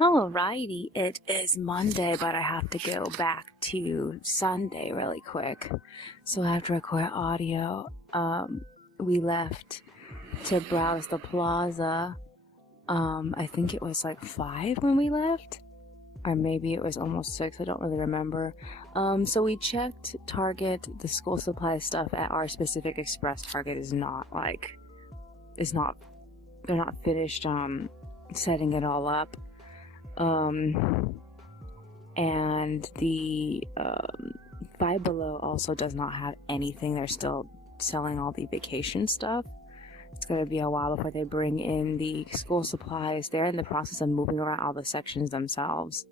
Alrighty, it is Monday, but I have to go back to Sunday really quick. So I have to record audio. We left to browse the plaza. I think it was like 5 when we left, or maybe it was almost 6. I don't really remember. So we checked Target. The school supply stuff at our specific express Target is not they're not finished setting it all up. And the Five Below also does not have anything. They're still selling all the vacation stuff. It's going to be a while before they bring in the school supplies. They're in the process of moving around all the sections themselves.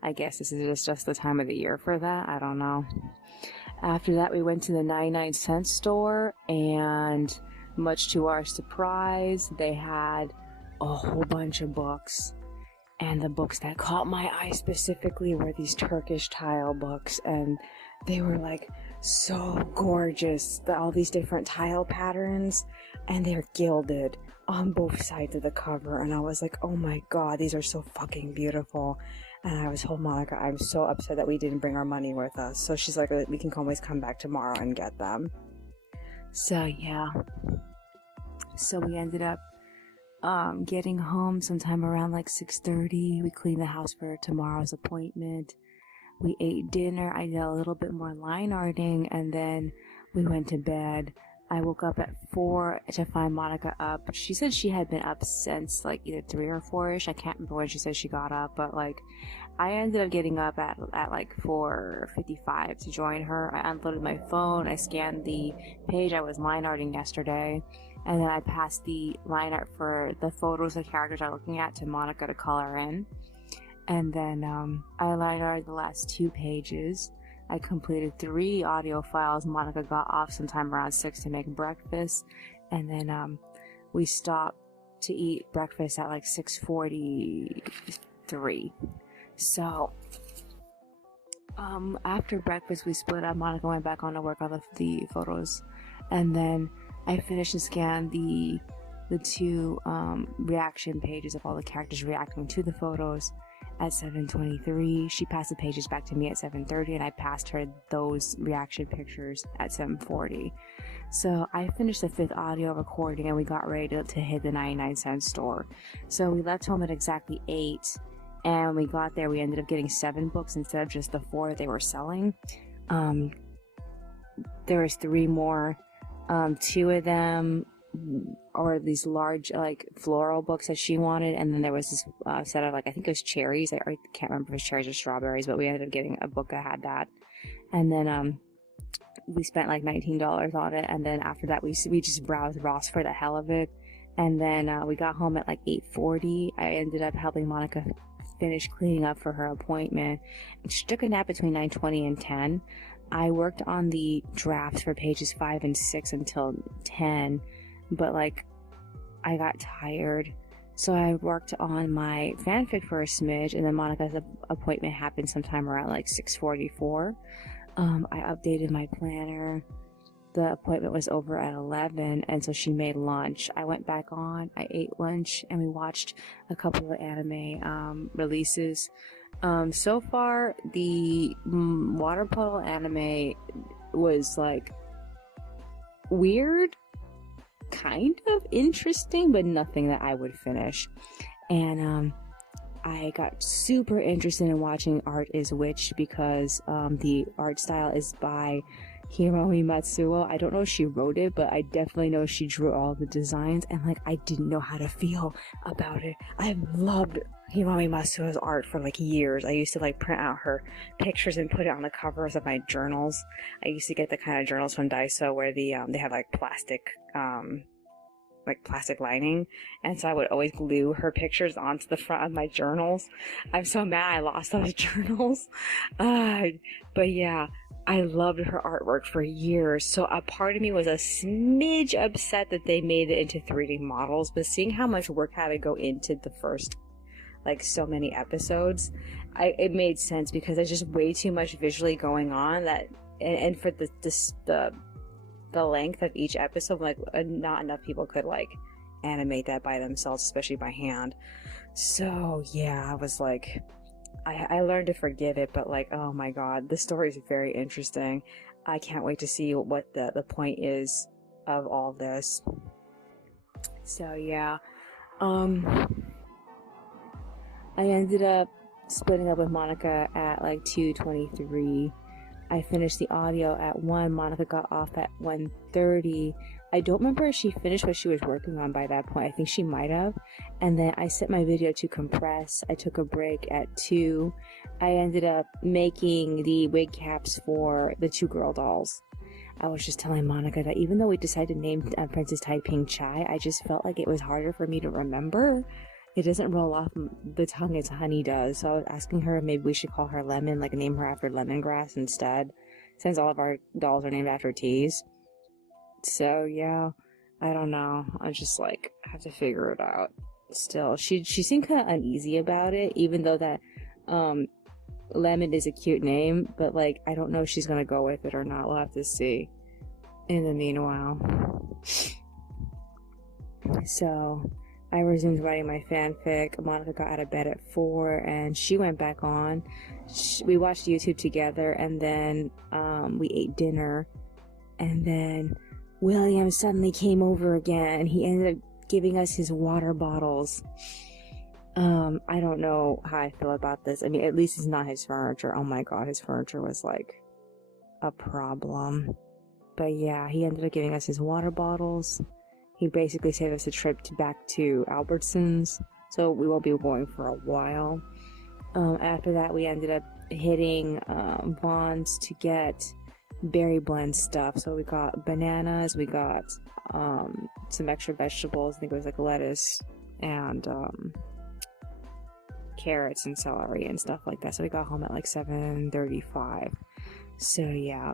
I guess this is just the time of the year for that. I don't know. After that, we went to the 99-cent store, and much to our surprise, they had a whole bunch of books. And the books that caught my eye specifically were these Turkish tile books, and they were like so gorgeous. All these different tile patterns, and they're gilded on both sides of the cover, and I was like, oh my god, these are so fucking beautiful. And I was told Monica, I'm so upset that we didn't bring our money with us. So she's like, we can always come back tomorrow and get them. So yeah, so we ended up getting home sometime around like 6:30. We cleaned the house for tomorrow's appointment. We ate dinner. I did a little bit more line arting, and then we went to bed. I woke up at 4 to find Monica up. She said she had been up since like either 3 or 4ish. I can't remember when she said she got up, but like I ended up getting up at like 4:55 to join her. I unloaded my phone. I scanned the page I was line arting yesterday. And then I passed the line art for the photos the characters are looking at to Monica to color in. And then I line arted the last 2 pages. I completed 3 audio files. Monica got off sometime around 6 to make breakfast. And then we stopped to eat breakfast at like 6:43. So after breakfast we split up. Monica went back on to work on the photos. And then I finished and scanned the 2 reaction pages of all the characters reacting to the photos at 7:23. She passed the pages back to me at 7:30, and I passed her those reaction pictures at 7:40. So I finished the 5th audio recording, and we got ready to hit the 99-cent store. So we left home at exactly 8, and when we got there, we ended up getting 7 books instead of just the 4 they were selling. There was 3 more. 2 of them are these large like floral books that she wanted, and then there was this set of like, I think it was cherries. I can't remember if it was cherries or strawberries, but we ended up getting a book that had that. And then we spent like $19 on it, and then after that we just browsed Ross for the hell of it. And then we got home at like 8:40. I ended up helping Monica finish cleaning up for her appointment. She took a nap between 9:20 and 10. I worked on the drafts for pages 5 and 6 until 10, but like I got tired, so I worked on my fanfic for a smidge, and then Monica's appointment happened sometime around like 6:44. I updated my planner. The appointment was over at 11, and so she made lunch. I went back on, I ate lunch, and we watched a couple of anime releases. So far, the water puddle anime was like weird, kind of interesting, but nothing that I would finish. And I got super interested in watching Art is Witch because the art style is by Hiromi Matsuo. I don't know if she wrote it, but I definitely know she drew all the designs, and like I didn't know how to feel about it. I've loved Hiromi Matsuo's art for like years. I used to like print out her pictures and put it on the covers of my journals. I used to get the kind of journals from Daiso where they have like plastic lining, and so I would always glue her pictures onto the front of my journals. I'm so mad I lost those journals. But yeah, I loved her artwork for years, so a part of me was a smidge upset that they made it into 3D models, but seeing how much work had to go into the first like so many episodes, it made sense because there's just way too much visually going on that, and for the length of each episode, like not enough people could like animate that by themselves, especially by hand. So yeah, I was like, I learned to forgive it, but like, oh my god, the story is very interesting. I can't wait to see what the point is of all this. So yeah, I ended up splitting up with Monica at like 2:23. I finished the audio at 1. Monica got off at 1:30. I don't remember if she finished what she was working on by that point. I think she might have. And then I set my video to compress. I took a break at 2. I ended up making the wig caps for the 2 girl dolls. I was just telling Monica that even though we decided to name Princess Taiping Chai, I just felt like it was harder for me to remember. It doesn't roll off the tongue as honey does, so I was asking her if maybe we should call her Lemon, like name her after lemongrass instead, since all of our dolls are named after teas. So yeah, I don't know. I just like have to figure it out. Still, she seemed kind of uneasy about it, even though that Lemon is a cute name, but like I don't know if she's gonna go with it or not. We'll have to see. In the meanwhile, so I resumed writing my fanfic. Monica got out of bed at 4 and she went back on. We watched YouTube together and then we ate dinner. And then William suddenly came over again and he ended up giving us his water bottles. I don't know how I feel about this. I mean, at least it's not his furniture. Oh my god, his furniture was like a problem. But yeah, he ended up giving us his water bottles. He basically saved us a trip back to Albertsons, so we won't be going for a while. After that, we ended up hitting Vaughn's to get berry blend stuff. So we got bananas, we got some extra vegetables. I think it was like lettuce and carrots and celery and stuff like that. So we got home at like 7:35. So yeah.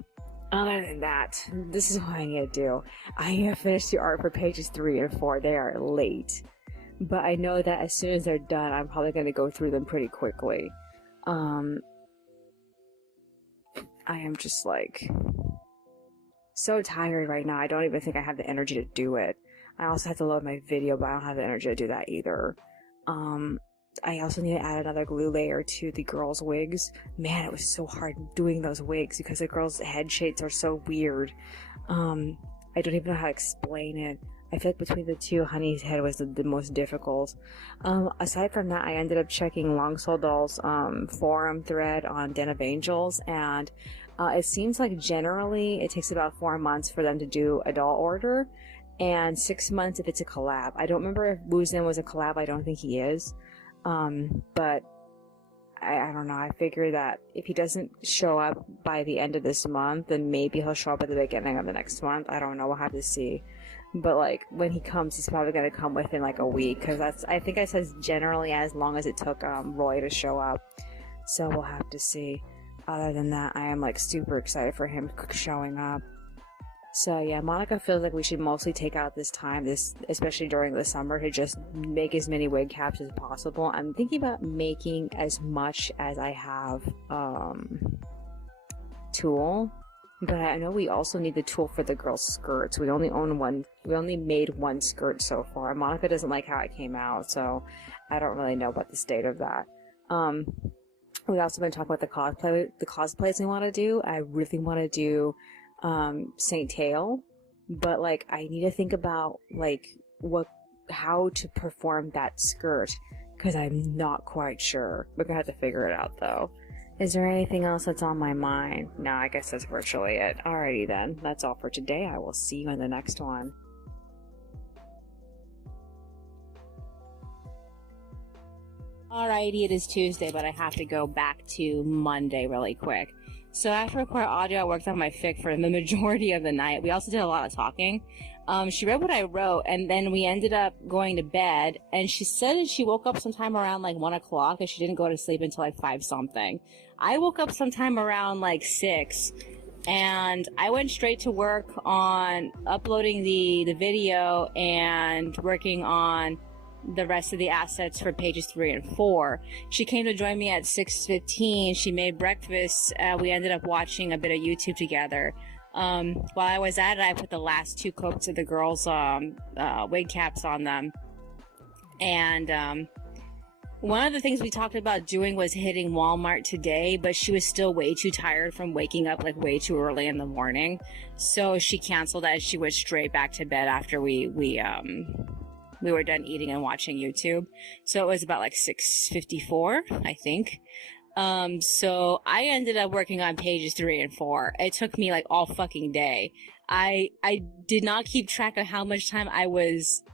Other than that, this is what I need to do. I need to finish the art for pages 3 and 4. They are late. But I know that as soon as they're done, I'm probably going to go through them pretty quickly. I am just like so tired right now. I don't even think I have the energy to do it. I also have to load my video, but I don't have the energy to do that either. I also need to add another glue layer to the girls' wigs. Man, it was so hard doing those wigs because the girls' head shapes are so weird. I don't even know how to explain it. I feel like between the two, Honey's head was the most difficult. Aside from that, I ended up checking Long Soul Doll's forum thread on Den of Angels, and it seems like generally it takes about 4 months for them to do a doll order, and 6 months if it's a collab. I don't remember if Wuzin was a collab. I don't think he is. But I don't know. I figure that if he doesn't show up by the end of this month, then maybe he'll show up at the beginning of the next month. I don't know. We'll have to see. But like when he comes, he's probably gonna come within like a week, because I think I said generally as long as it took Roy to show up. So we'll have to see. Other than that, I am like super excited for him showing up. So yeah, Monica feels like we should mostly take out this time, especially during the summer, to just make as many wig caps as possible. I'm thinking about making as much as I have tulle, but I know we also need the tulle for the girls' skirts. We only own one. We only made one skirt so far. Monica doesn't like how it came out, so I don't really know about the state of that. We also been talking about the cosplays we want to do. I really want to do Saint Tail, but like I need to think about like how to perform that skirt, because I'm not quite sure. We're gonna have to figure it out though. Is there anything else that's on my mind? No, I guess that's virtually it. Alrighty then, that's all for today. I will see you in the next one. Alrighty, it is Tuesday, but I have to go back to Monday really quick. So after recording audio, I worked on my fic for the majority of the night. We also did a lot of talking. She read what I wrote, and then we ended up going to bed, and she said she woke up sometime around like 1 o'clock, and she didn't go to sleep until like 5 something. I woke up sometime around like 6, and I went straight to work on uploading the video and working on the rest of the assets for pages 3 and 4. She came to join me at 6:15. She made breakfast. We ended up watching a bit of YouTube together. While I was at it, I put the last 2 coats of the girls' wig caps on them. And One of the things we talked about doing was hitting Walmart today, but she was still way too tired from waking up like way too early in the morning. So she canceled that and she went straight back to bed after we were done eating and watching YouTube. So it was about like 6:54, I think. So I ended up working on pages 3 and 4. It took me like all fucking day. I did not keep track of how much time I was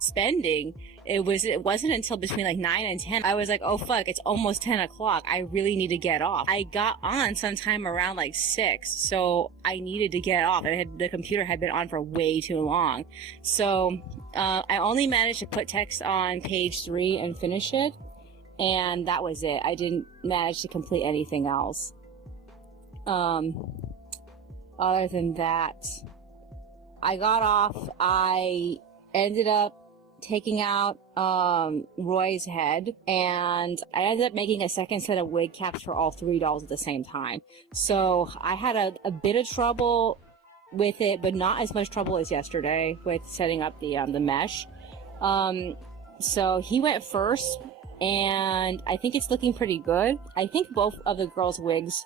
spending. It wasn't until between like 9 and 10 I was like, oh fuck, it's almost 10 o'clock. I really need to get off. I got on sometime around like 6, so I needed to get off. The computer had been on for way too long. So I only managed to put text on page 3 and finish it, and that was it. I didn't manage to complete anything else. Other than that, I got off. I ended up taking out Roy's head, and I ended up making a second set of wig caps for all 3 dolls at the same time. So I had a bit of trouble with it, but not as much trouble as yesterday with setting up the mesh. So he went first, and I think it's looking pretty good. I think both of the girls' wigs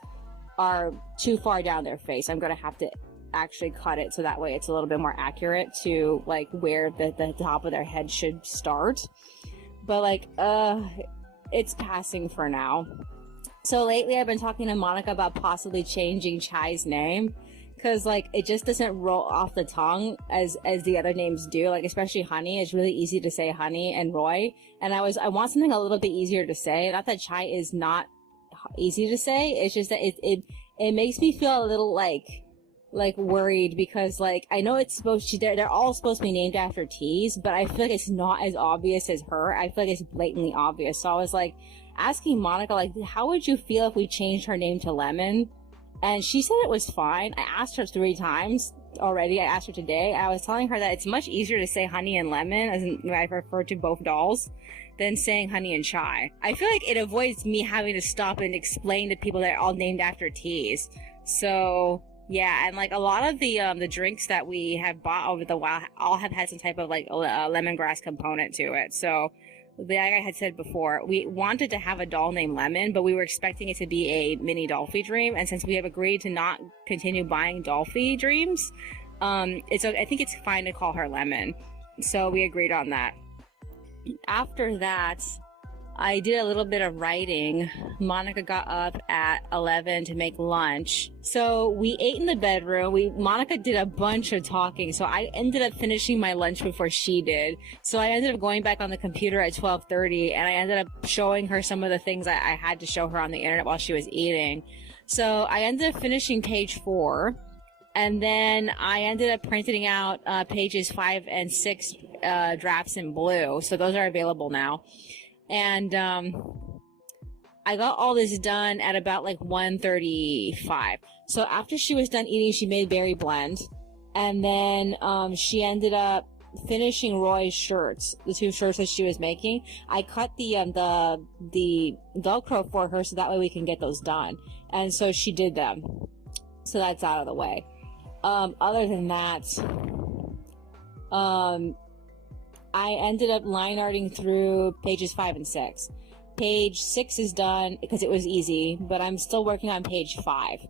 are too far down their face. I'm gonna have to actually cut it so that way it's a little bit more accurate to like where the top of their head should start. But like it's passing for now. So lately I've been talking to Monica about possibly changing Chai's name, because like it just doesn't roll off the tongue as the other names do. Like especially Honey, it's really easy to say Honey and Roy, and I want something a little bit easier to say. Not that Chai is not easy to say, it's just that it makes me feel a little like worried, because like I know it's supposed to, they're all supposed to be named after teas, but I feel like it's not as obvious as her. I feel like it's blatantly obvious. So I was like asking Monica, like, how would you feel if we changed her name to Lemon? And she said it was fine. I asked her 3 times already. I asked her today. I was telling her that it's much easier to say Honey and Lemon, as in, I refer to both dolls, than saying Honey and Chai. I feel like it avoids me having to stop and explain to people that are all named after teas. So yeah, and like a lot of the drinks that we have bought over the while all have had some type of like lemongrass component to it. So like I had said before, we wanted to have a doll named Lemon, but we were expecting it to be a mini Dolphy Dream, and since we have agreed to not continue buying Dolphy Dreams, I think it's fine to call her Lemon. So we agreed on that. After that, I did a little bit of writing. Monica got up at 11 to make lunch. So we ate in the bedroom. Monica did a bunch of talking, so I ended up finishing my lunch before she did. So I ended up going back on the computer at 12:30, and I ended up showing her some of the things I had to show her on the internet while she was eating. So I ended up finishing page 4, and then I ended up printing out pages 5 and 6 drafts in blue. So those are available now. And I got all this done at about like 1:35. So after she was done eating, she made berry blend, and then she ended up finishing Roy's shirts, the 2 shirts that she was making. I cut the Velcro for her so that way we can get those done, and so she did them. So that's out of the way. Other than that, I ended up line arting through pages 5 and 6. Page 6 is done because it was easy, but I'm still working on page 5.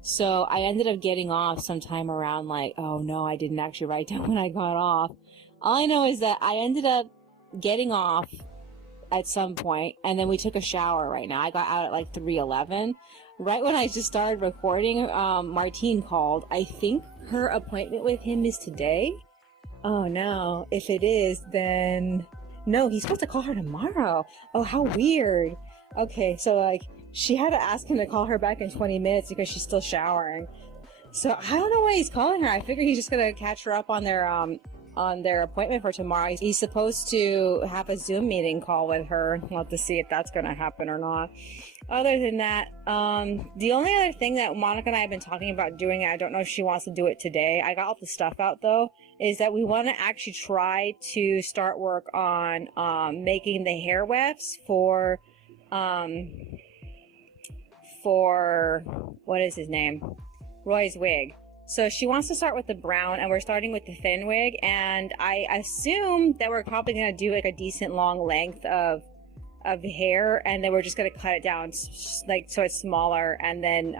So I ended up getting off sometime around like, oh no, I didn't actually write down when I got off. All I know is that I ended up getting off at some point, and then we took a shower right now. I got out at like 3:11. Right when I just started recording, Martine called. I think her appointment with him is today. Oh no, if it is, then no, he's supposed to call her tomorrow. Oh, how weird. Okay, so like she had to ask him to call her back in 20 minutes because she's still showering. So I don't know why he's calling her. I figure he's just gonna catch her up on their appointment for tomorrow. He's supposed to have a Zoom meeting call with her. We'll have to see if that's gonna happen or not. Other than that, the only other thing that Monica and I have been talking about doing, I don't know if she wants to do it today, I got all the stuff out though, is that we want to actually try to start work on making the hair wefts for what is his name? Roy's wig. So she wants to start with the brown, and we're starting with the thin wig, and I assume that we're probably going to do like a decent long length of of hair, and then we're just gonna cut it down like so it's smaller, and then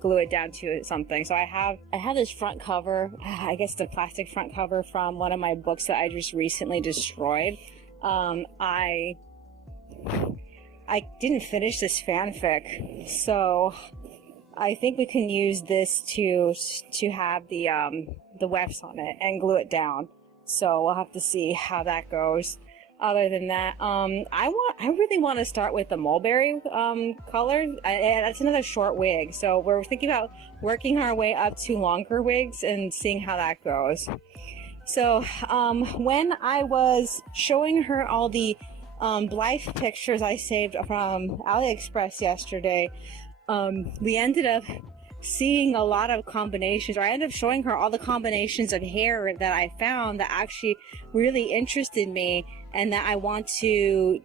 glue it down to something. So I have this front cover, I guess the plastic front cover from one of my books that I just recently destroyed. I didn't finish this fanfic, so I think we can use this to have the wefts on it and glue it down. So we'll have to see how that goes. Other than that, I really want to start with the mulberry color. And that's another short wig. So we're thinking about working our way up to longer wigs and seeing how that goes. So when I was showing her all the Blythe pictures I saved from AliExpress yesterday, we ended up seeing a lot of combinations, or I ended up showing her all the combinations of hair that I found that actually really interested me, and that I want to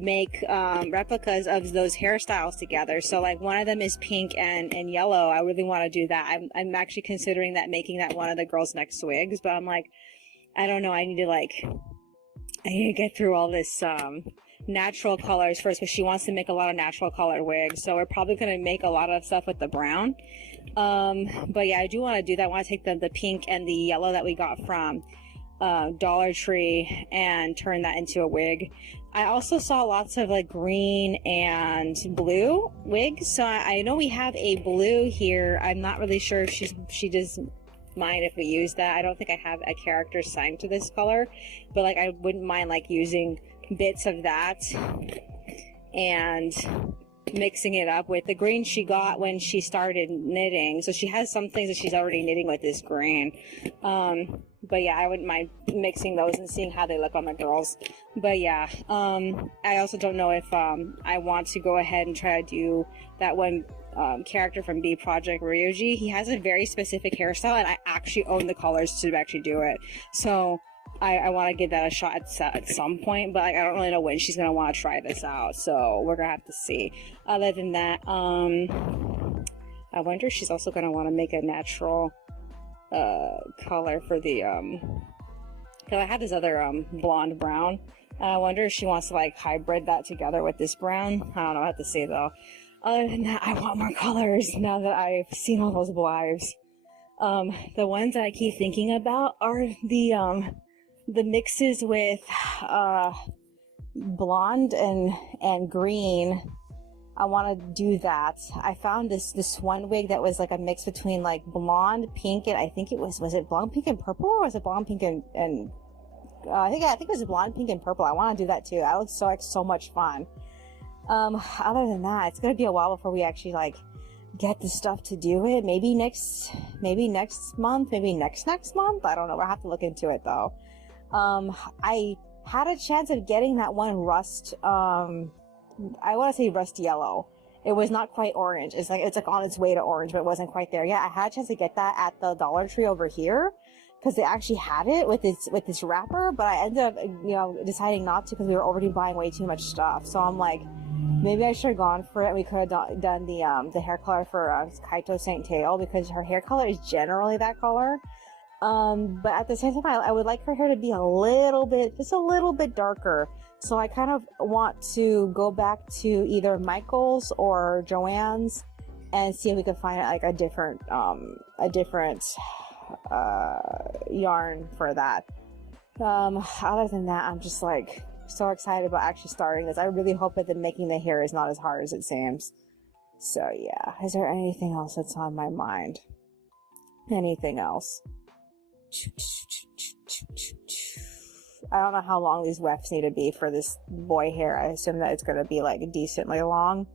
make replicas of those hairstyles together. So like one of them is pink and yellow. I really want to do that. I'm actually considering making that one of the girls' next wigs, but I'm like, I don't know, I need to get through all this natural colors first, because she wants to make a lot of natural colored wigs. So we're probably going to make a lot of stuff with the brown. But yeah, I do want to do that. I want to take the pink and the yellow that we got from Dollar Tree and turn that into a wig. I also saw lots of like green and blue wigs. So I know we have a blue here. I'm not really sure if she does mind if we use that. I don't think I have a character signed to this color, but like I wouldn't mind like using bits of that and mixing it up with the green she got when she started knitting. So she has some things that she's already knitting with this green. But yeah, I wouldn't mind mixing those and seeing how they look on the girls. But yeah, I also don't know if I want to go ahead and try to do that one character from B Project, Ryuji. He has a very specific hairstyle, and I actually own the colors to actually do it. So I want to give that a shot at some point, but like, I don't really know when she's going to want to try this out. So we're going to have to see. Other than that, I wonder if she's also going to want to make a natural color for the, because I have this other blonde brown, and I wonder if she wants to like hybrid that together with this brown. I don't know, I have to see though. Other than that, I want more colors now that I've seen all those Blythes. The ones that I keep thinking about are the mixes with blonde and green. I want to do that. I found this one wig that was like a mix between like blonde, pink, and I think it was it blonde, pink, and purple, or was it blonde, pink, and I think it was blonde, pink, and purple. I want to do that too. That looks so much fun. Other than that, it's gonna be a while before we actually like get the stuff to do it. Maybe next month, maybe next month. I don't know. We'll have to look into it though. I had a chance of getting that one rust, I want to say rust yellow. It was not quite orange. It's like on its way to orange, but it wasn't quite there. Yeah, I had a chance to get that at the Dollar Tree over here, because they actually had it with this wrapper, but I ended up, deciding not to, because we were already buying way too much stuff. So I'm like, maybe I should have gone for it. We could have done the hair color for Kaito Saint Tail, because her hair color is generally that color. But at the same time, I would like her hair to be just a little bit darker. So I kind of want to go back to either Michael's or Joanne's and see if we can find like a different yarn for that. Other than that, I'm just like so excited about actually starting this. I really hope that making the hair is not as hard as it seems. So yeah, is there anything else that's on my mind? Anything else? I don't know how long these wefts need to be for this boy hair. I assume that it's going to be like decently long.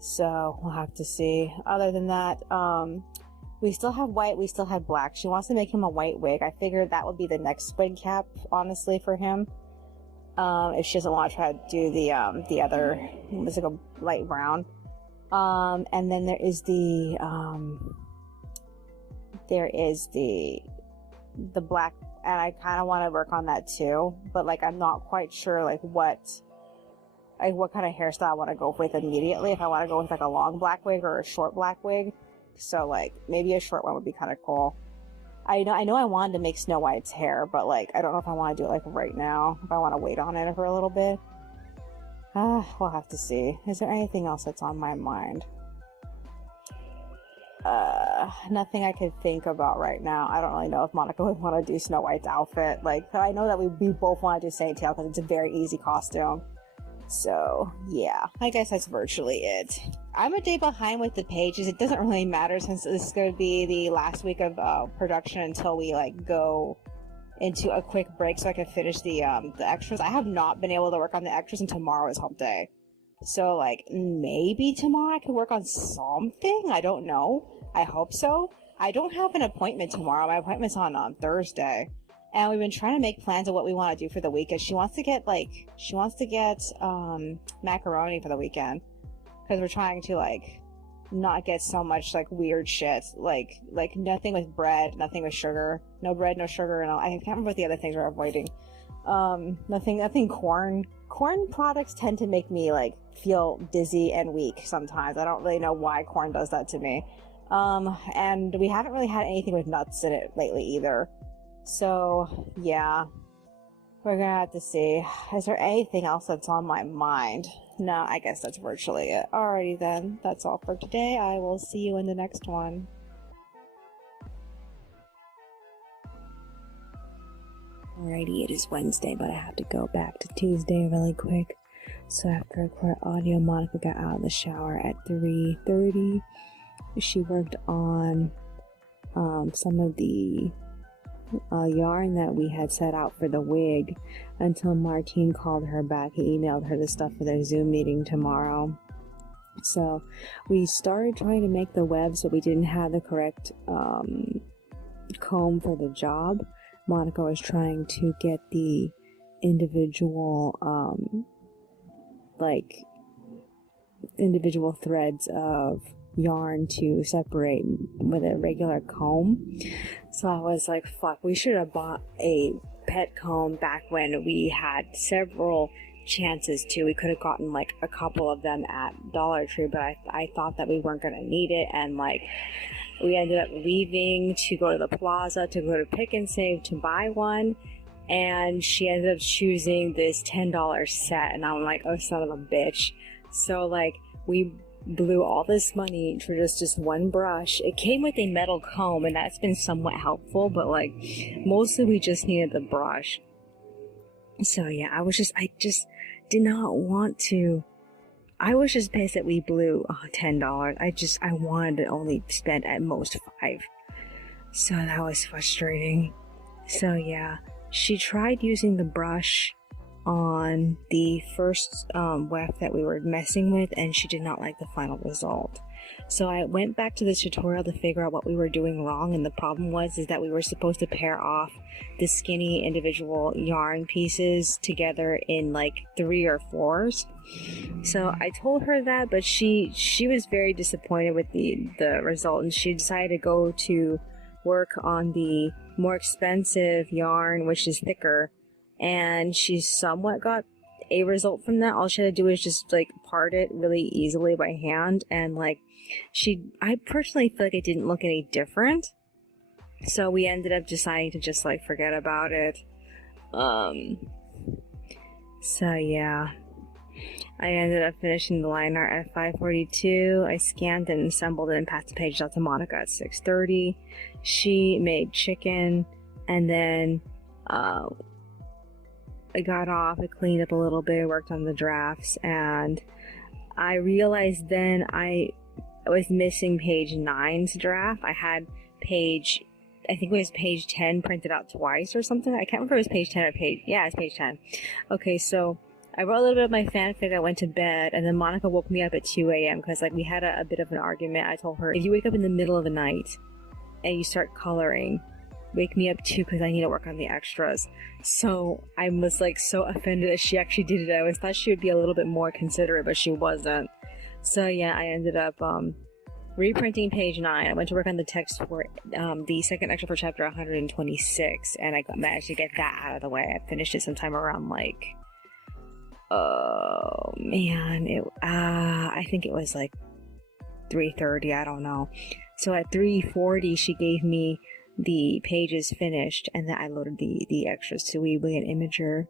So we'll have to see. Other than that, we still have white, we still have black. She wants to make him a white wig. I figured that would be the next wig cap, honestly, for him. If she doesn't want to try to do the other, it's like a light brown. And then there is the black, and I kind of want to work on that too, but like I'm not quite sure like what kind of hairstyle I want to go with immediately. If I want to go with like a long black wig or a short black wig. So like maybe a short one would be kind of cool. I know I wanted to make Snow White's hair, but like I don't know if I want to do it like right now, if I want to wait on it for a little bit. We'll have to see. Is there anything else that's on my mind? Nothing I could think about right now. I don't really know if Monica would want to do Snow White's outfit. Like, I know that we both want to do Saint Tail because it's a very easy costume. So, yeah, I guess that's virtually it. I'm a day behind with the pages. It doesn't really matter since this is going to be the last week of production until we, like, go into a quick break so I can finish the extras. I have not been able to work on the extras, and tomorrow is hump day. So, like, maybe tomorrow I could work on something? I don't know. I hope so. I don't have an appointment tomorrow. My appointment's on Thursday. And we've been trying to make plans of what we want to do for the weekend. She wants to get macaroni for the weekend. Because we're trying to, like, not get so much, like, weird shit. Like nothing with bread, nothing with sugar. No bread, no sugar, and all. I can't remember what the other things we're avoiding. Nothing corn. Corn products tend to make me, like, feel dizzy and weak sometimes. I don't really know why corn does that to me. And we haven't really had anything with nuts in it lately either. So, yeah. We're gonna have to see. Is there anything else that's on my mind? No, I guess that's virtually it. Alrighty then. That's all for today. I will see you in the next one. Alrighty, it is Wednesday, but I have to go back to Tuesday really quick. So after I record audio, Monica got out of the shower at 3:30. She worked on some of the yarn that we had set out for the wig until Martine called her back. He emailed her the stuff for their Zoom meeting tomorrow. So we started trying to make the webs, but we didn't have the correct comb for the job. Monica was trying to get the individual individual threads of yarn to separate with a regular comb. So I was like, fuck, we should have bought a pet comb back when we had several chances to. We could have gotten like a couple of them at Dollar Tree, but I thought that we weren't gonna need it, and like we ended up leaving to go to the plaza to go to Pick and Save to buy one, and she ended up choosing this $10 set, and I'm like, oh son of a bitch. So like we blew all this money for just one brush. It came with a metal comb, and that's been somewhat helpful, but like mostly we just needed the brush. So yeah, I just did not want to. I was just pissed that we blew $10. I wanted to only spend at most $5. So that was frustrating. So yeah, she tried using the brush on the first weft that we were messing with, and she did not like the final result. So I went back to this tutorial to figure out what we were doing wrong, and the problem is that we were supposed to pair off the skinny individual yarn pieces together in like 3 or 4s. So I told her that, but she was very disappointed with the result, and she decided to go to work on the more expensive yarn, which is thicker, and she somewhat got a result from that. All she had to do was just like part it really easily by hand, and like I personally feel like it didn't look any different. So we ended up deciding to just like forget about it. So yeah, I ended up finishing the line art at 5:42. I scanned and assembled it and passed the page out to Monica at 6:30. She made chicken, and then I got off, I cleaned up a little bit, worked on the drafts, and I realized then I was missing page 9's draft. I had I think it was page 10 printed out twice or something. I can't remember if it was page 10 or it's page 10. Okay, so I wrote a little bit of my fanfic, I went to bed, and then Monica woke me up at 2 a.m. because like we had a bit of an argument. I told her, if you wake up in the middle of the night and you start coloring, wake me up too, because I need to work on the extras. So I was like so offended that she actually did it. I thought she would be a little bit more considerate, but she wasn't. So yeah, I ended up reprinting page 9. I went to work on the text for the second extra for chapter 126, and I managed to get that out of the way. I finished it sometime around like, oh man, I think it was like 3:30, I don't know. So at 3:40 she gave me the pages finished, and then I loaded the extras to Weebly and Imager,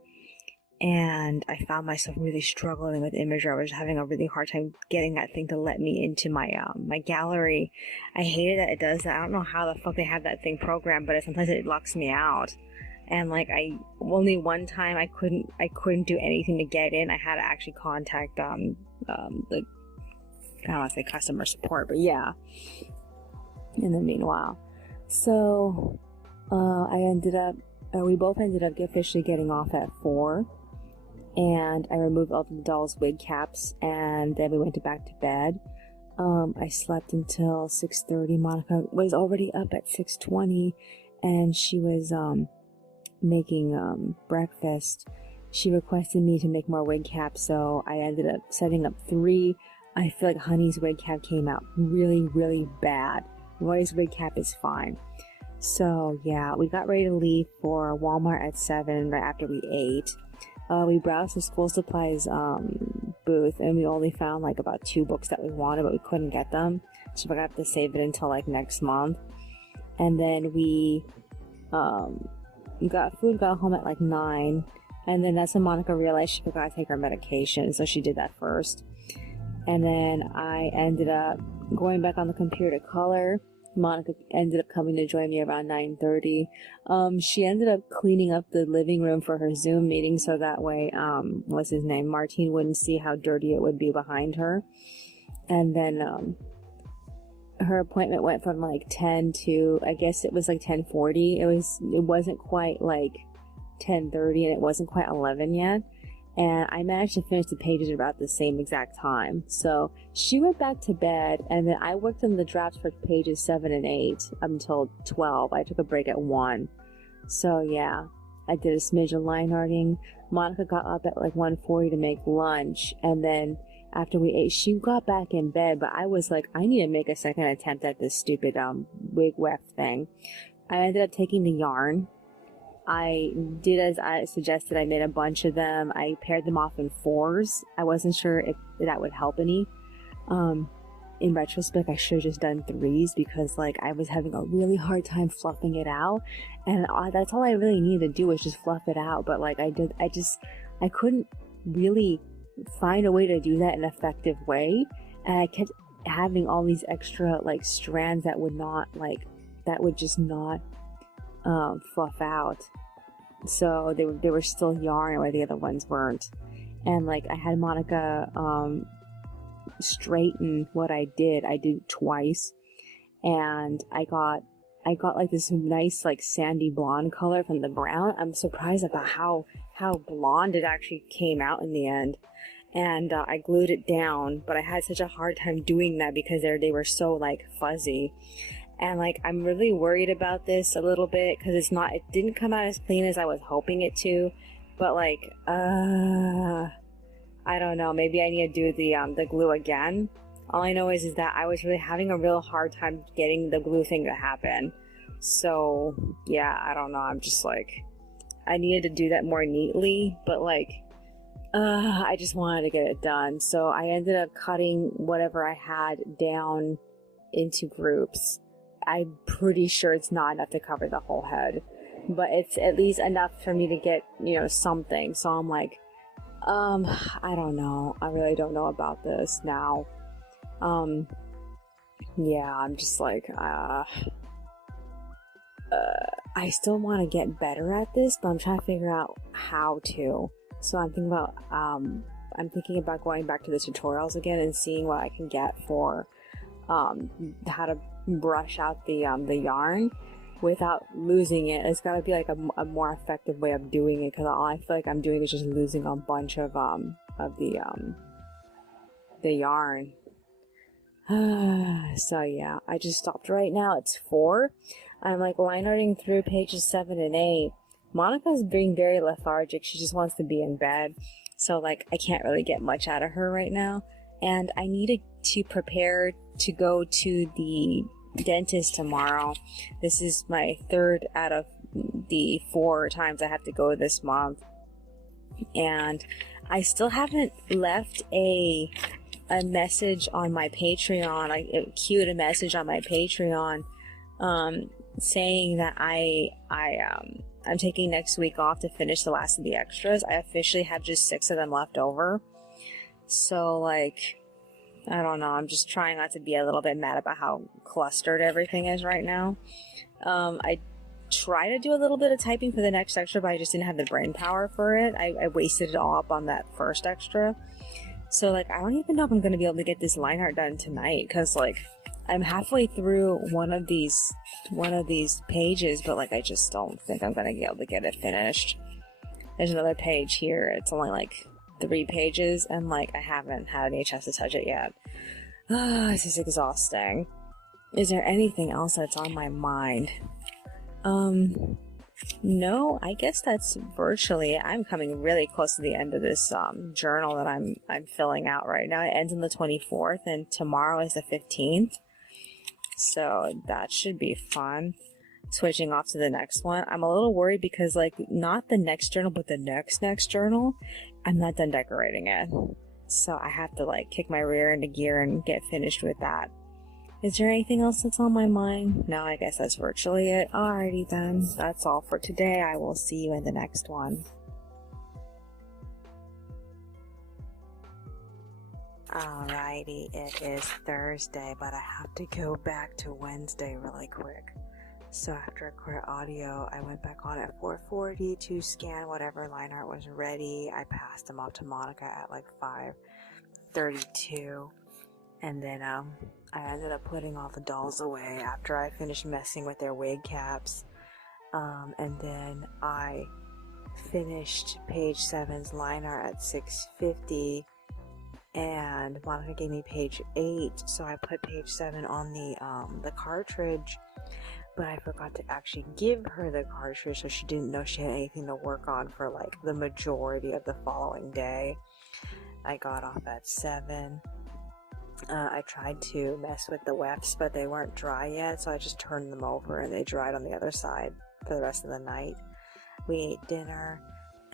and I found myself really struggling with imagery. I was having a really hard time getting that thing to let me into my my gallery. I hated that it does that. I don't know how the fuck they have that thing programmed, but sometimes it locks me out. And like only one time I couldn't do anything to get in. I had to actually contact the I don't want to say customer support, but yeah. In the meanwhile, so we both ended up officially getting off at 4. And I removed all the doll's wig caps, and then we went back to bed. I slept until 6:30. Monica was already up at 6:20, and she was making breakfast. She requested me to make more wig caps, so I ended up setting up 3. I feel like Honey's wig cap came out really, really bad. Roy's wig cap is fine. So yeah, we got ready to leave for Walmart at 7 right after we ate. We browsed the school supplies booth, and we only found like about 2 books that we wanted, but we couldn't get them, so we got to save it until like next month. And then we got home at like 9, and then that's when Monica realized she forgot to take her medication, so she did that first. And then I ended up going back on the computer to color. Monica ended up coming to join me around 9:30. She ended up cleaning up the living room for her Zoom meeting, so that way, what's his name, Martine wouldn't see how dirty it would be behind her. And then, her appointment went from like 10 to, I guess it was like 10:40. It wasn't quite like 10:30, and it wasn't quite 11 yet. And I managed to finish the pages at about the same exact time. So she went back to bed, and then I worked on the drafts for pages 7 and 8 until 12. I took a break at 1. So yeah, I did a smidge of line arting. Monica got up at like 1:40 to make lunch, and then after we ate, she got back in bed, but I was like, I need to make a second attempt at this stupid wig weft thing. I ended up taking the yarn. I did as I suggested. I made a bunch of them. I paired them off in 4s. I wasn't sure if that would help any. In retrospect, I should have just done 3s, because like I was having a really hard time fluffing it out, and that's all I really needed to do was just fluff it out. But like I couldn't really find a way to do that in an effective way, and I kept having all these extra like strands that would just not fluff out. So they were still yarn where the other ones weren't. And like I had Monica straighten what I did twice, and I got like this nice like sandy blonde color from the brown. I'm surprised about how blonde it actually came out in the end. And I glued it down, but I had such a hard time doing that because they were so like fuzzy. And like I'm really worried about this a little bit, because it didn't come out as clean as I was hoping it to. But like I don't know, maybe I need to do the glue again. All I know is that I was really having a real hard time getting the glue thing to happen. So yeah, I don't know, I'm just like, I needed to do that more neatly, but like I just wanted to get it done. So I ended up cutting whatever I had down into groups. I'm pretty sure it's not enough to cover the whole head, but it's at least enough for me to get, something. So I'm like, I don't know. I really don't know about this now. Yeah, I'm just like, I still want to get better at this, but I'm trying to figure out how to. So I'm thinking about going back to the tutorials again and seeing what I can get for how to brush out the yarn without losing it. It's got to be like a more effective way of doing it, because all I feel like I'm doing is just losing a bunch of the yarn. So yeah, I just stopped right now. It's 4. I'm like line arting through pages 7 and 8. Monica's being very lethargic. She just wants to be in bed. So like I can't really get much out of her right now. And I needed to prepare to go to the dentist tomorrow. This is my 3rd out of the 4 times I have to go this month. And I still haven't left a message on my Patreon. I queued a message on my Patreon saying that I'm taking next week off to finish the last of the extras. I officially have just 6 of them left over. So, like, I don't know. I'm just trying not to be a little bit mad about how clustered everything is right now. I try to do a little bit of typing for the next extra, but I just didn't have the brain power for it. I wasted it all up on that first extra. So, like, I don't even know if I'm going to be able to get this line art done tonight, because, like, I'm halfway through one of these pages, but, like, I just don't think I'm going to be able to get it finished. There's another page here. It's only, like, 3 pages, and, like, I haven't had any chance to touch it yet. This is exhausting. Is there anything else that's on my mind? No, I guess that's virtually it. I'm coming really close to the end of this journal that I'm filling out right now. It ends on the 24th, and tomorrow is the 15th. So that should be fun. Switching off to the next one. I'm a little worried because, like, not the next journal, but the next journal, I'm not done decorating it. So I have to, like, kick my rear into gear and get finished with that. Is there anything else that's on my mind? No, I guess that's virtually it. Alrighty then. That's all for today. I will see you in the next one. Alrighty, it is Thursday, but I have to go back to Wednesday really quick. So after I recorded audio, I went back on at 4:40 to scan whatever line art was ready. I passed them off to Monica at like 5:32. And then I ended up putting all the dolls away after I finished messing with their wig caps. And then I finished page 7's line art at 6:50. And Monica gave me page 8, so I put page 7 on the cartridge. But I forgot to actually give her the cartridge, so she didn't know she had anything to work on for like the majority of the following day. I got off at 7. I tried to mess with the wefts, but they weren't dry yet, so I just turned them over and they dried on the other side for the rest of the night. We ate dinner,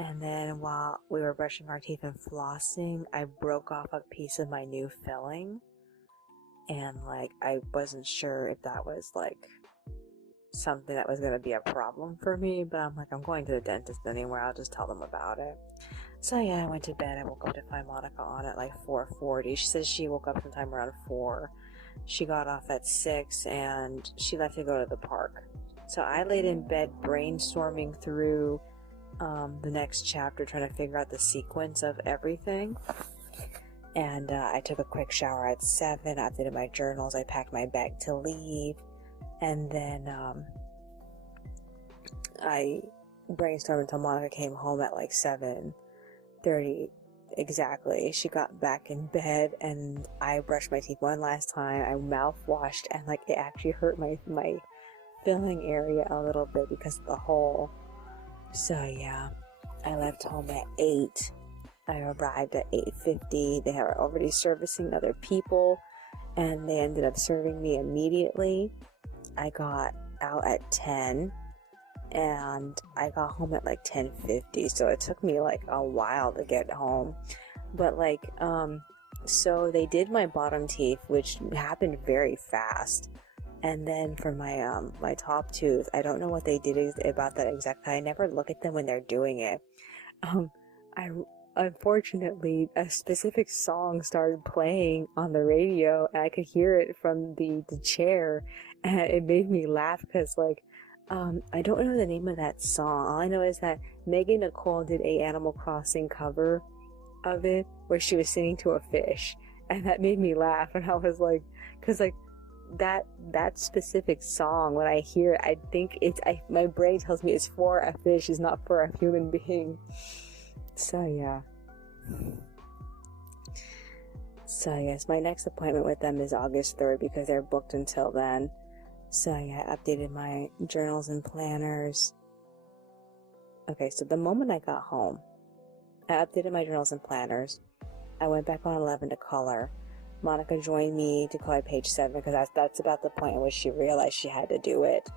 and then while we were brushing our teeth and flossing, I broke off a piece of my new filling, and like I wasn't sure if that was like something that was going to be a problem for me, but I'm like, I'm going to the dentist anyway, I'll just tell them about it. So yeah, I went to bed. I woke up to find Monica on at like 4:40. She says she woke up sometime around 4. She got off at 6 and she left to go to the park. So I laid in bed brainstorming through the next chapter, trying to figure out the sequence of everything. And I took a quick shower at 7. I updated my journals. I packed my bag to leave. And then I brainstormed until Monica came home at like 7:30 exactly. She got back in bed and I brushed my teeth one last time. I mouthwashed and like it actually hurt my filling area a little bit because of the hole. So yeah, I left home at 8. I arrived at 8:50. They were already servicing other people and they ended up serving me immediately. I got out at 10 and I got home at like 10:50, so it took me like a while to get home. But like so they did my bottom teeth, which happened very fast, and then for my my top tooth, I don't know what they did about that exactly. I never look at them when they're doing it. I unfortunately, a specific song started playing on the radio and I could hear it from the chair, and it made me laugh because like I don't know the name of that song. All I know is that Megan Nicole did a Animal Crossing cover of it where she was singing to a fish, and that made me laugh. And I was like, because like that specific song, when I hear it, I think my brain tells me it's for a fish, it's not for a human being. So yeah. So yes, my next appointment with them is August 3rd because they're booked until then. So yeah, I updated my journals and planners. Okay, so the moment I got home, I updated my journals and planners. I went back on 11 to color. Monica joined me to color page 7 because that's about the point at which she realized she had to do it.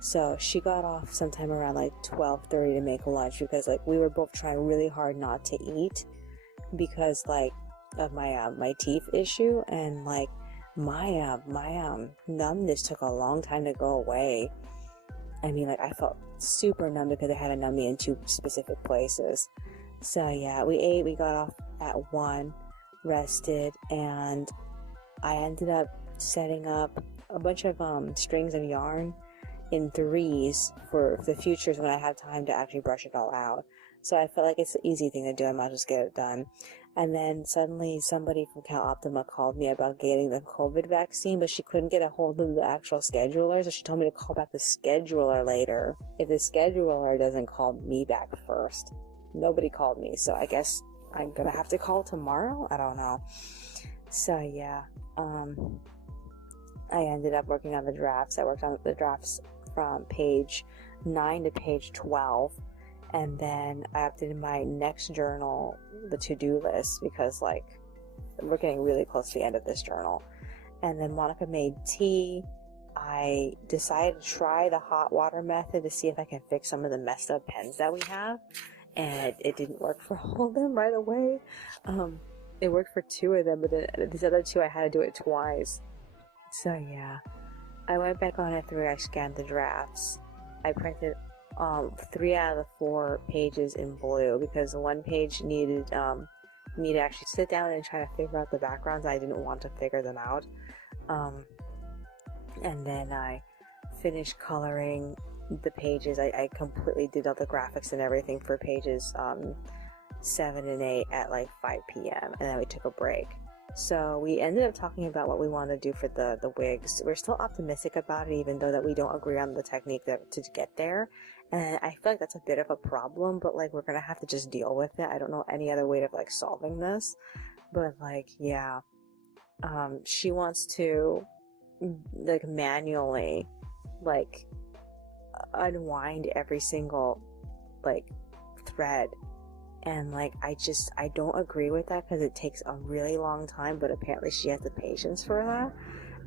So she got off sometime around like 12:30 to make lunch because like we were both trying really hard not to eat because like of my teeth issue, and like my numbness took a long time to go away. I mean, like, I felt super numb because I had to numb me in 2 specific places. So yeah, we ate, we got off at 1, rested, and I ended up setting up a bunch of strings of yarn in 3s for the futures when I have time to actually brush it all out. So I felt like it's an easy thing to do. I might just get it done. And then suddenly somebody from Cal Optima called me about getting the COVID vaccine, but she couldn't get a hold of the actual scheduler, so she told me to call back the scheduler later if the scheduler doesn't call me back first. Nobody called me, so I guess I'm gonna have to call tomorrow? I don't know. So yeah, I ended up working on the drafts. I worked on the drafts from page 9 to page 12. And then I updated my next journal, the to-do list, because like we're getting really close to the end of this journal. And then Monica made tea. I decided to try the hot water method to see if I can fix some of the messed up pens that we have. And it didn't work for all of them right away. It worked for 2 of them, but then these other 2 I had to do it twice. So yeah, I went back on it 3. I scanned the drafts. I printed 3 out of the 4 pages in blue because 1 page needed me to actually sit down and try to figure out the backgrounds. I didn't want to figure them out. And then I finished coloring the pages. I completely did all the graphics and everything for pages 7 and 8 at like 5 p.m. and then we took a break. So we ended up talking about what we want to do for the wigs. We're still optimistic about it, even though that we don't agree on the technique to get there. And I feel like that's a bit of a problem, but like we're gonna have to just deal with it. I don't know any other way of like solving this. But like, yeah. She wants to like manually like unwind every single like thread. And like I don't agree with that because it takes a really long time, but apparently she has the patience for that.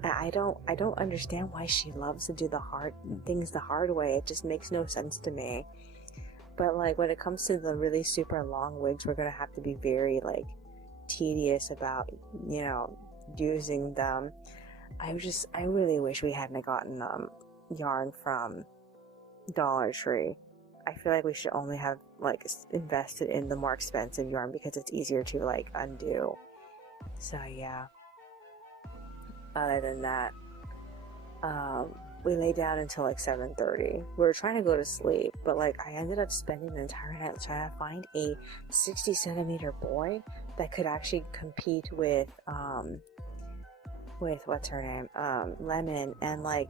And I don't understand why she loves to do the hard things the hard way. It just makes no sense to me. But like when it comes to the really super long wigs, we're gonna have to be very like tedious about, you know, using them. I really wish we hadn't gotten yarn from Dollar Tree. I feel like we should only have like invested in the more expensive yarn because it's easier to like undo. So yeah. Other than that, we lay down until like 7:30. We were trying to go to sleep, but like I ended up spending the entire night trying to find a 60-centimeter boy that could actually compete with what's her name, Lemon. And like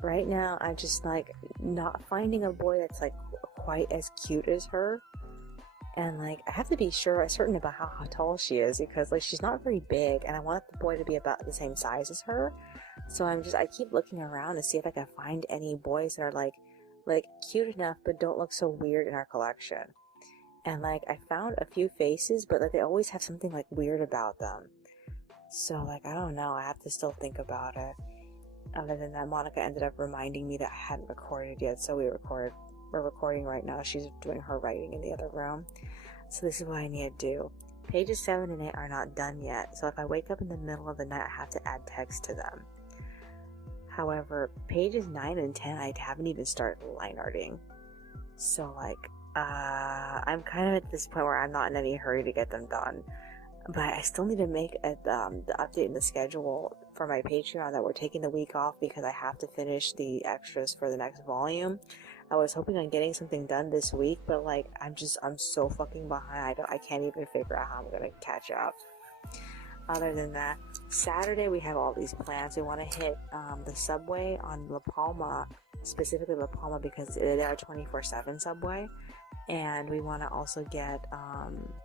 right now I'm just like not finding a boy that's like quite as cute as her. And like I have to be certain about how tall she is because like she's not very big and I want the boy to be about the same size as her. So I keep looking around to see if I can find any boys that are like cute enough but don't look so weird in our collection. And like I found a few faces, but like they always have something like weird about them. So like I don't know, I have to still think about it. Other than that, Monica ended up reminding me that I hadn't recorded yet, so we're recording right now. She's doing her writing in the other room. So this is what I need to do. Pages 7 and 8 are not done yet, so if I wake up in the middle of the night, I have to add text to them. However, pages 9 and 10, I haven't even started line arting. So like, I'm kind of at this point where I'm not in any hurry to get them done. But I still need to make the update in the schedule for my Patreon that we're taking the week off because I have to finish the extras for the next volume. I was hoping on getting something done this week, but like I'm so fucking behind. I can't even figure out how I'm gonna catch up. Other than that, Saturday we have all these plans. We want to hit the subway on La Palma, specifically La Palma because they're a 24/7 subway. And we want to also get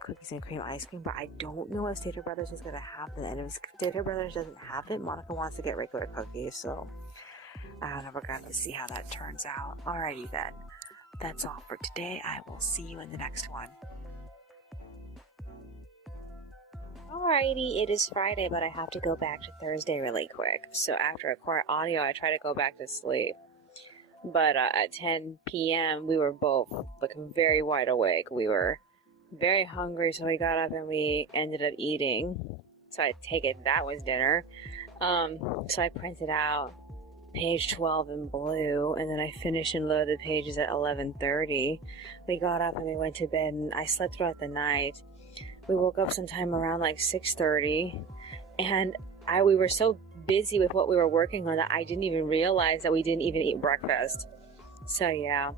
cookies and cream ice cream, but I don't know if Stater Brothers is going to have them. And if Stater Brothers doesn't have it, Monica wants to get regular cookies, so I don't know, we're going to have to see how that turns out. Alrighty then, that's all for today. I will see you in the next one. Alrighty, it is Friday, but I have to go back to Thursday really quick. So after I record audio, I try to go back to sleep. But at 10 p.m., we were both like very wide awake. We were very hungry, so we got up and we ended up eating. So I take it that was dinner. So I printed out page 12 in blue, and then I finished and loaded the pages at 11:30. We got up and we went to bed, and I slept throughout the night. We woke up sometime around like 6:30, and we were so busy with what we were working on that I didn't even realize that we didn't even eat breakfast. So yeah,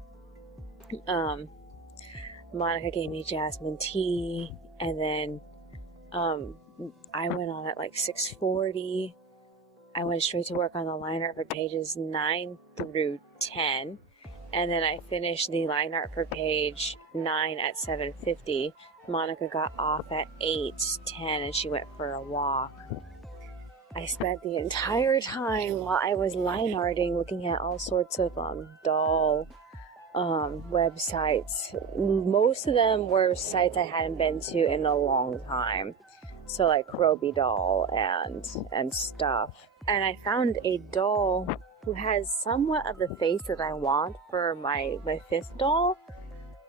Monica gave me jasmine tea, and then I went on at like 6:40. I went straight to work on the line art for pages 9 through 10, and then I finished the line art for page 9 at 7:50. Monica got off at 8:10 and she went for a walk. I spent the entire time while I was line arting looking at all sorts of doll websites. Most of them were sites I hadn't been to in a long time, so like Roby Doll and stuff. And I found a doll who has somewhat of the face that I want for my fifth doll.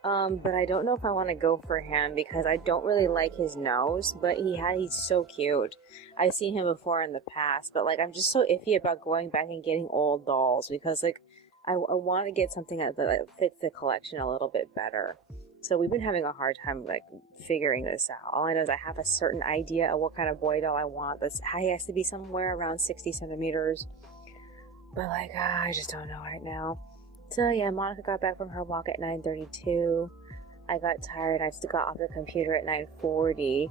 But I don't know if I want to go for him because I don't really like his nose, but he's so cute. I've seen him before in the past, but like I'm just so iffy about going back and getting old dolls because like I want to get something that fits the collection a little bit better. So we've been having a hard time like figuring this out. All I know is I have a certain idea of what kind of boy doll I want. He has to be somewhere around 60 centimeters. But like, I just don't know right now. So yeah, Monica got back from her walk at 9:32. I got tired. I just got off the computer at 9:40.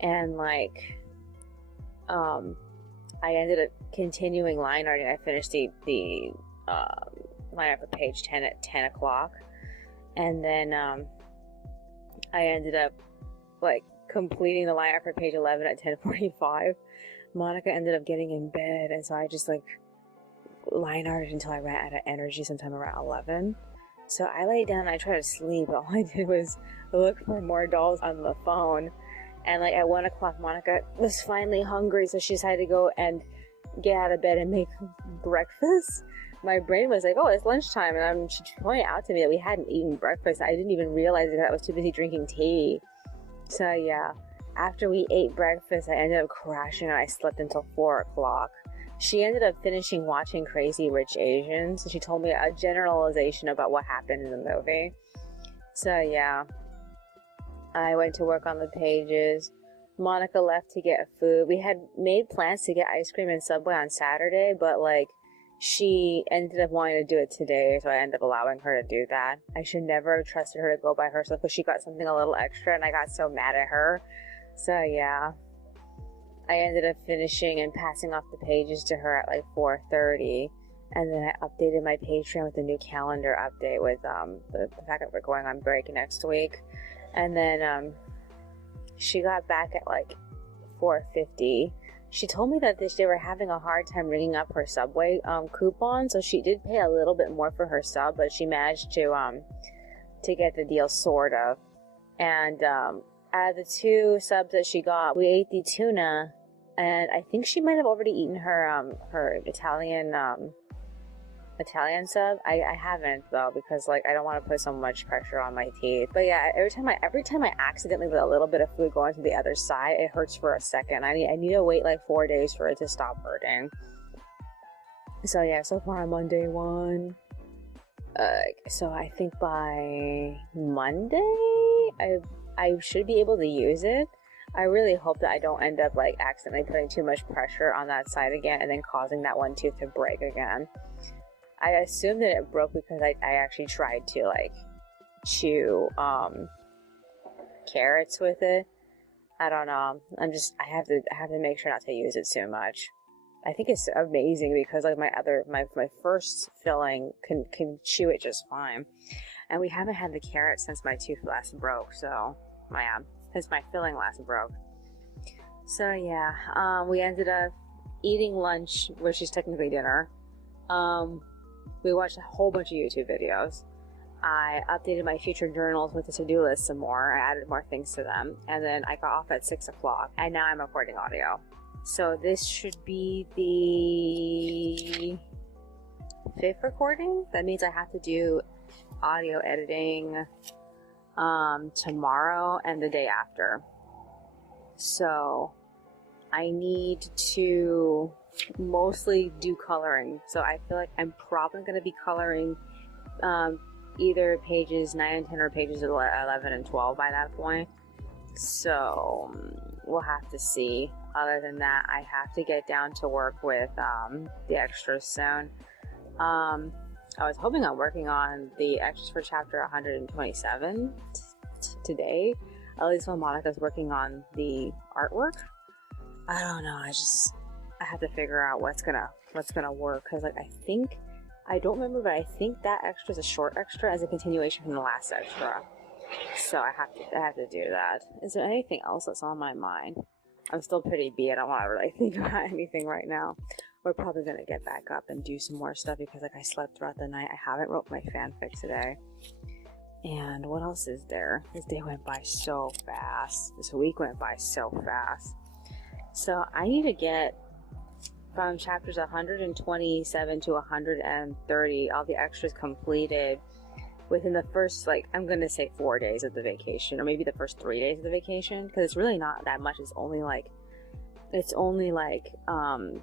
And like, I ended up continuing line arting. I finished the line art for page 10 at 10 o'clock. And then I ended up like completing the line art for page 11 at 10:45. Monica ended up getting in bed, and so I just like line arted until I ran out of energy sometime around 11. So I laid down and I tried to sleep, but all I did was look for more dolls on the phone. And like at 1 o'clock, Monica was finally hungry, so she decided to go and get out of bed and make breakfast. My brain was like, oh, it's lunchtime, and she pointed out to me that we hadn't eaten breakfast. I didn't even realize it because I was too busy drinking tea. So yeah, after we ate breakfast, I ended up crashing and I slept until 4 o'clock. She ended up finishing watching Crazy Rich Asians, and she told me a generalization about what happened in the movie. So yeah, I went to work on the pages. Monica left to get food. We had made plans to get ice cream and Subway on Saturday, but like she ended up wanting to do it today, so I ended up allowing her to do that. I should never have trusted her to go by herself because she got something a little extra and I got so mad at her. So yeah, I ended up finishing and passing off the pages to her at like 4:30, and then I updated my Patreon with a new calendar update with the fact that we're going on break next week. And then she got back at like 4:50. She told me that they were having a hard time ringing up her Subway coupon, so she did pay a little bit more for her sub, but she managed to get the deal sort of. And out of the 2 subs that she got, we ate the tuna, and I think she might have already eaten her Italian sub. I haven't though, because like I don't want to put so much pressure on my teeth. But yeah, every time I accidentally let a little bit of food go onto the other side, it hurts for a second. I need to wait like 4 days for it to stop hurting. So yeah, so far I'm on day 1. So I think by Monday I should be able to use it. I really hope that I don't end up like accidentally putting too much pressure on that side again and then causing that one tooth to break again. I assume that it broke because I actually tried to like chew carrots with it. I don't know. I have to make sure not to use it too much. I think it's amazing because like my first filling can chew it just fine. And we haven't had the carrots since my tooth last broke, so since my filling last broke. So yeah, we ended up eating lunch, which is technically dinner. We watched a whole bunch of YouTube videos. I updated my future journals with the to-do list some more. I added more things to them. And then I got off at 6 o'clock. And now I'm recording audio. So this should be the 5th recording. That means I have to do audio editing tomorrow and the day after. So I need to mostly do coloring. So I feel like I'm probably going to be coloring either pages 9 and 10 or pages 11 and 12 by that point. So we'll have to see. Other than that, I have to get down to work with the extras soon. I was hoping on working on the extras for chapter 127 today, at least when Monica's working on the artwork. I don't know, I have to figure out what's gonna work, because like I don't remember, but I think that extra is a short extra as a continuation from the last extra. So I have to do that. Is there anything else that's on my mind? I'm still pretty beat. I don't want to really think about anything right now. We're probably gonna get back up and do some more stuff because like I slept throughout the night. I haven't wrote my fanfic today. And what else is there? This day went by so fast. This week went by so fast. So I need to get from chapters 127 to 130 all the extras completed within the first, like, I'm gonna say 4 days of the vacation, or maybe the first 3 days of the vacation, because it's really not that much. It's only like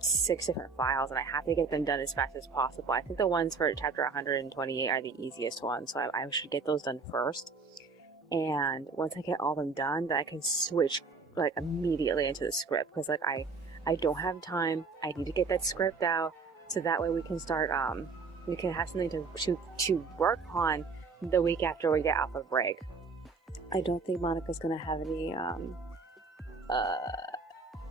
6 different files, and I have to get them done as fast as possible. I think the ones for chapter 128 are the easiest ones, so I should get those done first. And once I get all them done, then I can switch like immediately into the script, because like I don't have time. I need to get that script out so that way we can start we can have something to work on the week after we get off of break. I don't think Monica's gonna have any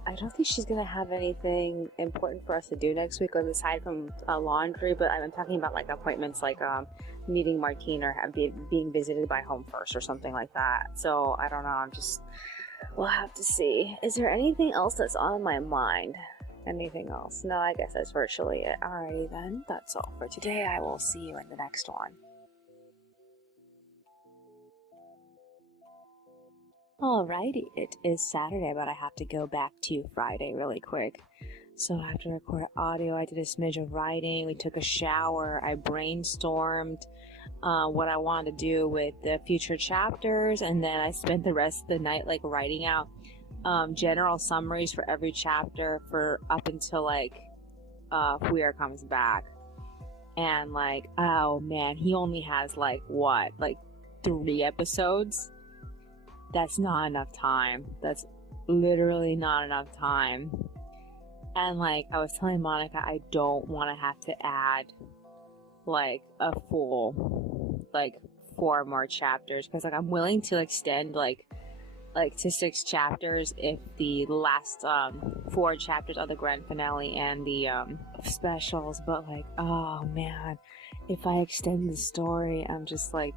I don't think she's gonna have anything important for us to do next week, aside from laundry. But I'm talking about like appointments, like meeting Martine or being visited by Home First or something like that. So I don't know. We'll have to see. Is there anything else that's on my mind? Anything else? No, I guess that's virtually it. Alrighty then. That's all for today. I will see you in the next one. Alrighty, it is Saturday, but I have to go back to Friday really quick. So I have to record audio. I did a smidge of writing. We took a shower. I brainstormed what I wanted to do with the future chapters, and then I spent the rest of the night like writing out general summaries for every chapter for up until like Fuir comes back. And like, oh man, he only has like 3 episodes. That's not enough time. That's literally not enough time. And like I was telling Monica, I don't want to have to add like a full 4 more chapters, because like I'm willing to extend like to 6 chapters if the last 4 chapters are the grand finale and the specials. But like, oh man, if I extend the story, I'm just like,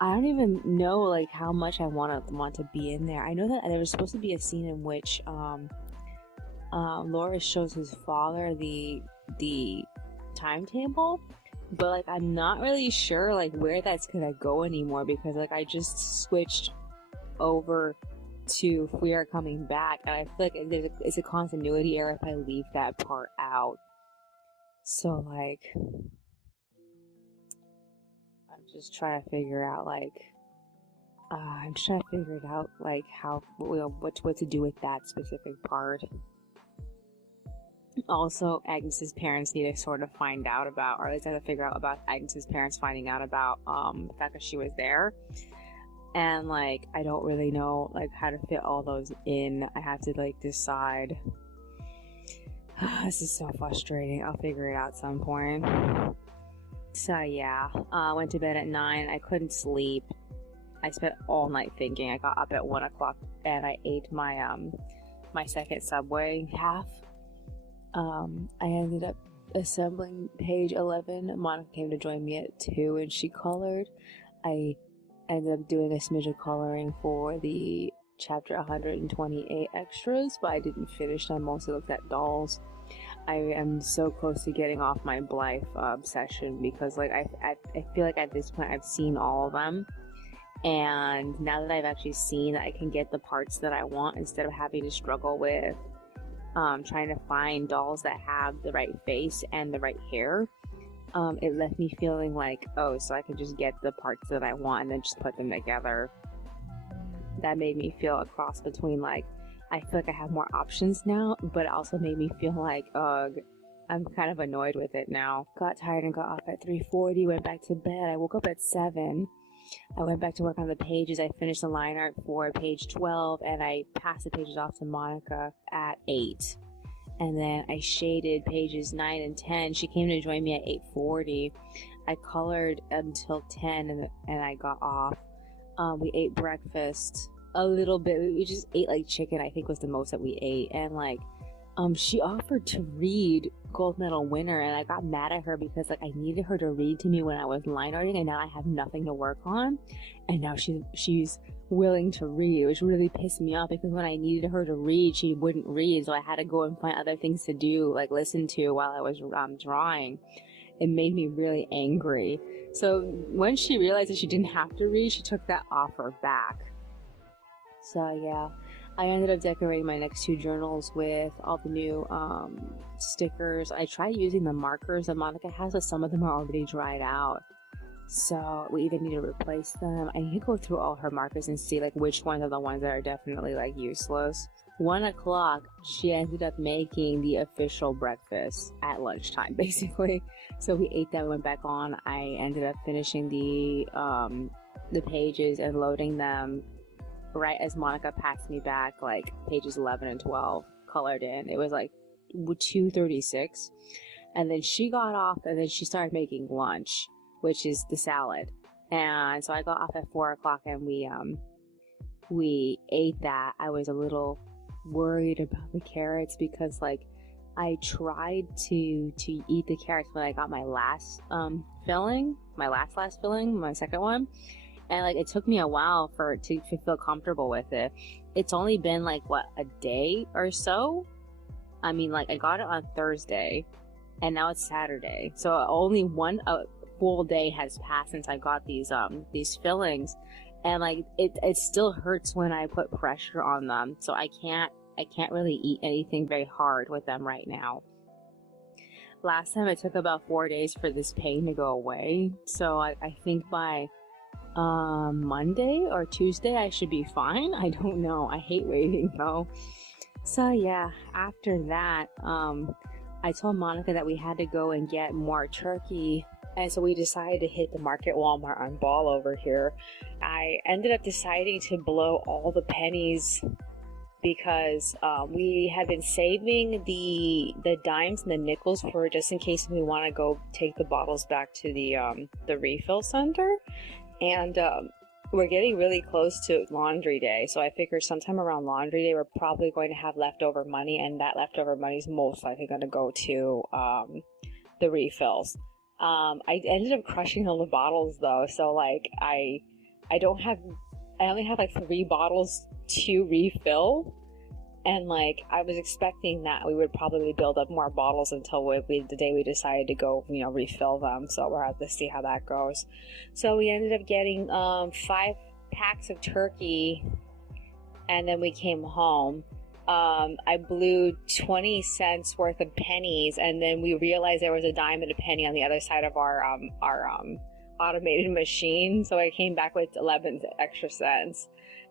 I don't even know like how much I want to be in there. I know that there was supposed to be a scene in which Loris shows his father the timetable, but like I'm not really sure like where that's gonna go anymore, because like I just switched over to Fuir coming back, and I feel like it's a continuity error if I leave that part out. So like I'm just trying to figure out like how what to do with that specific part. Also, Agnes's parents need to sort of find out about, or at least I have to figure out about Agnes's parents finding out about the fact that she was there. And like I don't really know like how to fit all those in. I have to like decide. This is so frustrating. I'll figure it out at some point. So yeah, I went to bed at 9. I couldn't sleep. I spent all night thinking. I got up at 1 o'clock and I ate my my second Subway half. I ended up assembling page 11. Monica came to join me at 2 and she colored. I ended up doing a smidge of coloring for the chapter 128 extras, but I didn't finish them. Mostly looked at dolls. I am so close to getting off my Blythe obsession, because like I feel like at this point I've seen all of them, and now that I've actually seen that I can get the parts that I want instead of having to struggle with trying to find dolls that have the right face and the right hair, it left me feeling like, oh, so I can just get the parts that I want and then just put them together. That made me feel a cross between like I feel like I have more options now, but it also made me feel like, ugh, I'm kind of annoyed with it now. Got tired and got off at 3:40, went back to bed. I woke up at 7. I went back to work on the pages. I finished the line art for page 12, and I passed the pages off to Monica at 8. And then I shaded pages 9 and 10. She came to join me at 8:40. I colored until 10, and I got off. We ate breakfast a little bit. We just ate like chicken, I think was the most that we ate. And like, she offered to read Gold Medal Winner, and I got mad at her because like I needed her to read to me when I was line arting, and now I have nothing to work on. And now she's willing to read, which really pissed me off because when I needed her to read, she wouldn't read, so I had to go and find other things to do, like listen to while I was drawing. It made me really angry. So when she realized that she didn't have to read, she took that offer back. So yeah, I ended up decorating my next 2 journals with all the new stickers. I tried using the markers that Monica has, but some of them are already dried out. So we either need to replace them. I need to go through all her markers and see like which ones are the ones that are definitely like useless. 1 o'clock, she ended up making the official breakfast at lunchtime, basically. So we ate that, went back on. I ended up finishing the pages and loading them right as Monica passed me back, like pages 11 and 12 colored in. It was like 2:36, and then she got off, and then she started making lunch, which is the salad. And so I got off at 4 o'clock, and we ate that. I was a little worried about the carrots because like I tried to eat the carrots when I got my last filling, my second one. And like it took me a while to feel comfortable with it. It's only been like what, a day or so? I mean, like I got it on Thursday and now it's Saturday. So only one full day has passed since I got these fillings, and like it still hurts when I put pressure on them. So I can't really eat anything very hard with them right now. Last time it took about 4 days for this pain to go away. So I think by Monday or Tuesday I should be fine. I don't know. I hate waiting though. So yeah, after that, I told Monica that we had to go and get more turkey, and so we decided to hit the Market Walmart on Ball over here. I ended up deciding to blow all the pennies because we had been saving the dimes and the nickels for just in case we want to go take the bottles back to the refill center. And we're getting really close to laundry day, so I figured sometime around laundry day we're probably going to have leftover money, and that leftover money is most likely going to go to the refills. I ended up crushing all the bottles though, so like I only have like 3 bottles to refill, and like I was expecting that we would probably build up more bottles until the day we decided to go, refill them. So we'll have to see how that goes. So we ended up getting 5 packs of turkey, and then we came home. I blew 20 cents worth of pennies, and then we realized there was a dime and a penny on the other side of our automated machine. So I came back with 11 extra cents.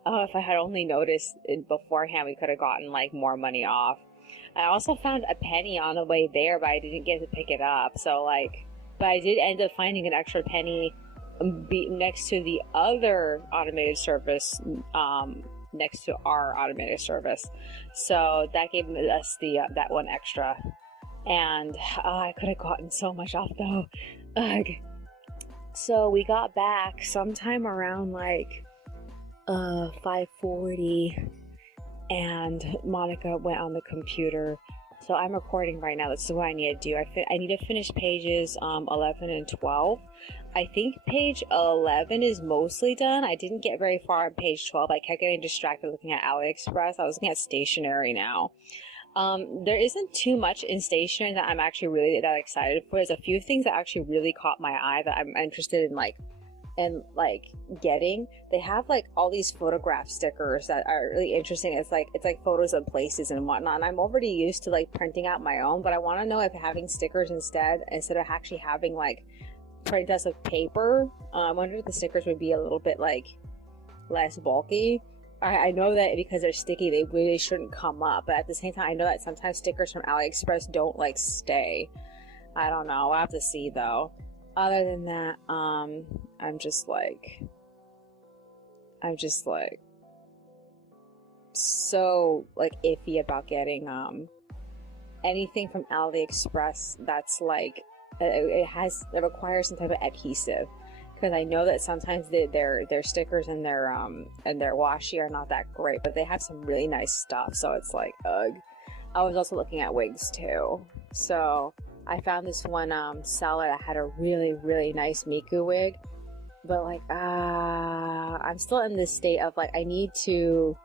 If I had only noticed it beforehand, we could have gotten like more money off. I also found a penny on the way there, but I didn't get to pick it up. So but I did end up finding an extra penny next to the other automated service, next to our automated service. So that gave us that one extra. And I could have gotten so much off though. Ugh. So we got back sometime around like 5:40, and Monica went on the computer. So I'm recording right now. This is what I need to do. I need to finish pages 11 and 12. I think page 11 is mostly done. I didn't get very far on page 12. I kept getting distracted looking at AliExpress. I was looking at stationery now. There isn't too much in stationery that I'm actually really that excited for. There's a few things that actually really caught my eye that I'm interested in getting. They have like all these photograph stickers that are really interesting. It's like photos of places and whatnot, and I'm already used to like printing out my own, but I want to know if having stickers instead of actually having like print us of paper. I wonder if the stickers would be a little bit like less bulky. I know that because they're sticky, they really shouldn't come up. But at the same time, I know that sometimes stickers from AliExpress don't like stay. I don't know. I'll have to see though. Other than that, I'm just like so like iffy about getting anything from AliExpress that's like it requires some type of adhesive, because I know that sometimes their stickers and their washi are not that great, but they have some really nice stuff. So it's like, ugh. I was also looking at wigs too. So I found this one seller that had a really, really nice Miku wig, but like I'm still in this state of like I need to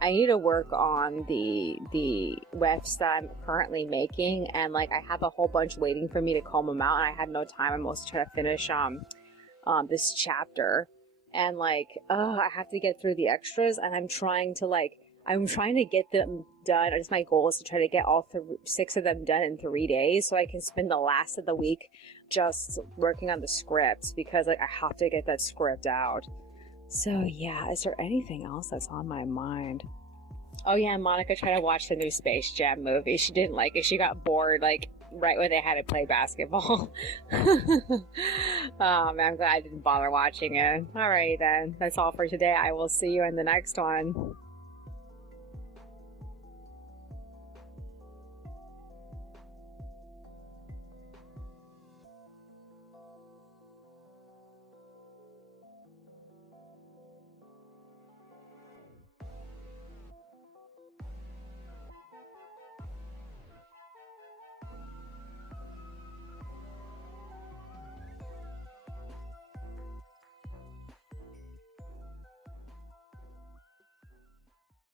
work on the wefts that I'm currently making, and like I have a whole bunch waiting for me to comb them out, and I had no time. I'm also trying to finish this chapter, and like I have to get through the extras, and I'm trying to get them done. Just my goal is to try to get all 6 of them done in 3 days, so I can spend the last of the week just working on the scripts, because like I have to get that script out. So yeah, is there anything else that's on my mind? Oh yeah, Monica tried to watch the new Space Jam movie. She didn't like it. She got bored like right when they had to play basketball. Man, I'm glad I didn't bother watching it. Alright then, that's all for today. I will see you in the next one.